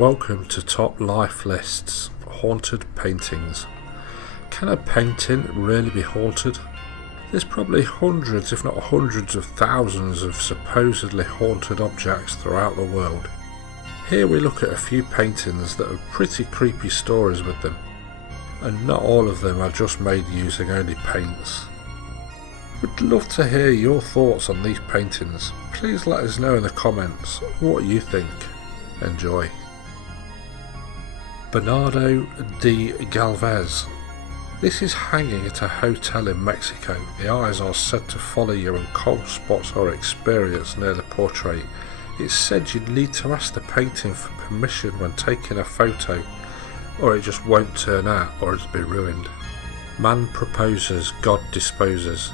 Welcome to Top Life Lists, Haunted Paintings. Can a painting really be haunted? There's probably hundreds, if not hundreds of thousands of supposedly haunted objects throughout the world. Here we look at a few paintings that have pretty creepy stories with them, and not all of them are just made using only paints. We'd love to hear your thoughts on these paintings. Please let us know in the comments what you think. Enjoy. Bernardo de Galvez. This is hanging at a hotel in Mexico. The eyes are said to follow you and cold spots are experienced near the portrait. It's said you'd need to ask the painting for permission when taking a photo, or it just won't turn out or it'll be ruined. Man proposes, God disposes.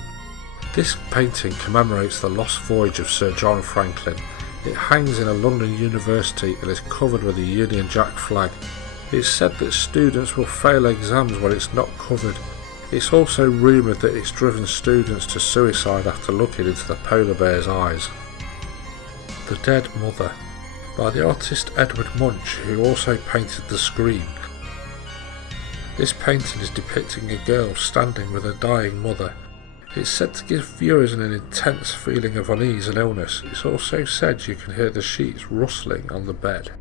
This painting commemorates the lost voyage of Sir John Franklin. It hangs in a London university and is covered with a Union Jack flag. It's said that students will fail exams when it's not covered. It's also rumoured that it's driven students to suicide after looking into the polar bear's eyes. The Dead Mother, by the artist Edward Munch, who also painted The Scream. This painting is depicting a girl standing with her dying mother. It's said to give viewers an intense feeling of unease and illness. It's also said you can hear the sheets rustling on the bed.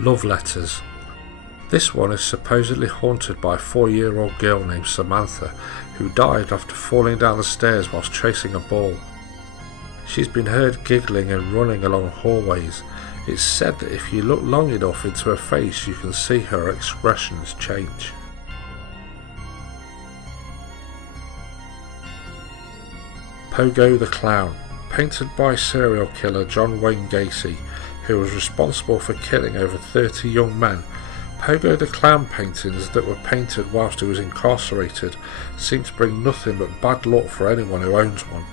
Love Letters. This one is supposedly haunted by a 4-year-old girl named Samantha, who died after falling down the stairs whilst chasing a ball. She's been heard giggling and running along hallways. It's said that if you look long enough into her face you can see her expressions change. Pogo the Clown, painted by serial killer John Wayne Gacy, who was responsible for killing over 30 young men. Pogo the Clown paintings that were painted whilst he was incarcerated seem to bring nothing but bad luck for anyone who owns one.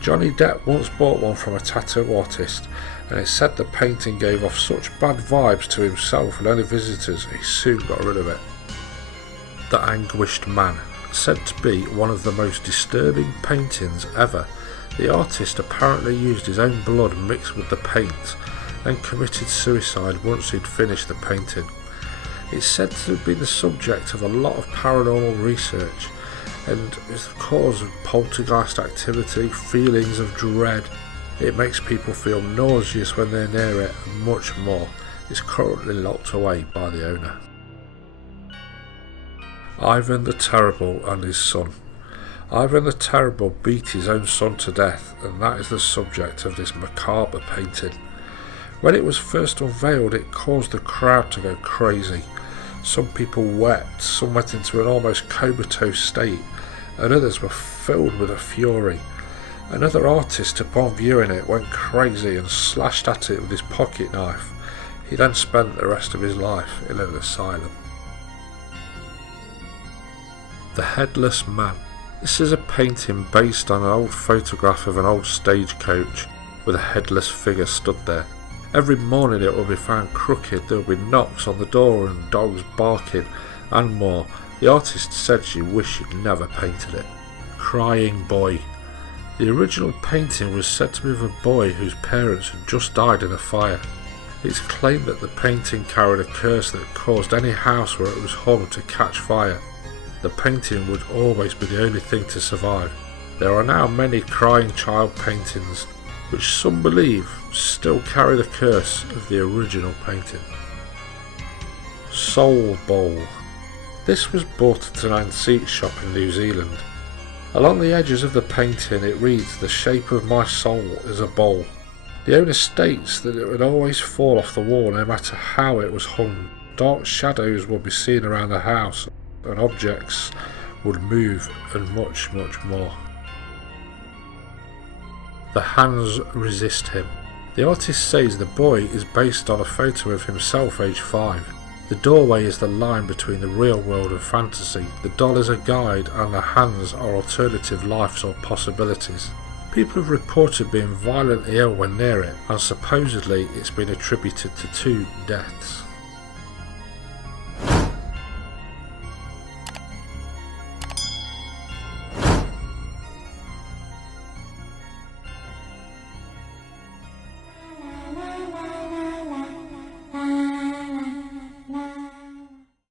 Johnny Depp once bought one from a tattoo artist, and it's said the painting gave off such bad vibes to himself and any visitors he soon got rid of it. The Anguished Man, said to be one of the most disturbing paintings ever. The artist apparently used his own blood mixed with the paint and committed suicide once he'd finished the painting. It's said to be the subject of a lot of paranormal research and is the cause of poltergeist activity, feelings of dread. It makes people feel nauseous when they're near it and much more. It's currently locked away by the owner. Ivan the Terrible and his son. Ivan the Terrible beat his own son to death, and that is the subject of this macabre painting. When it was first unveiled it caused the crowd to go crazy. Some people wept, some went into an almost comatose state, and others were filled with a fury. Another artist upon viewing it went crazy and slashed at it with his pocket knife. He then spent the rest of his life in an asylum. The Headless Man. This is a painting based on an old photograph of an old stagecoach with a headless figure stood there. Every morning it will be found crooked, there will be knocks on the door and dogs barking and more. The artist said she wished she'd never painted it. Crying Boy. The original painting was said to be of a boy whose parents had just died in a fire. It's claimed that the painting carried a curse that caused any house where it was hung to catch fire. The painting would always be the only thing to survive. There are now many crying child paintings, which some believe still carry the curse of the original painting. Soul Bowl. This was bought at an antique shop in New Zealand. Along the edges of the painting it reads, "The shape of my soul is a bowl." The owner states that it would always fall off the wall no matter how it was hung. Dark shadows would be seen around the house and objects would move and much more. The Hands Resist Him. The artist says the boy is based on a photo of himself aged 5. The doorway is the line between the real world and fantasy. The doll is a guide and the hands are alternative lives or possibilities. People have reported being violently ill when near it, and supposedly it's been attributed to 2 deaths.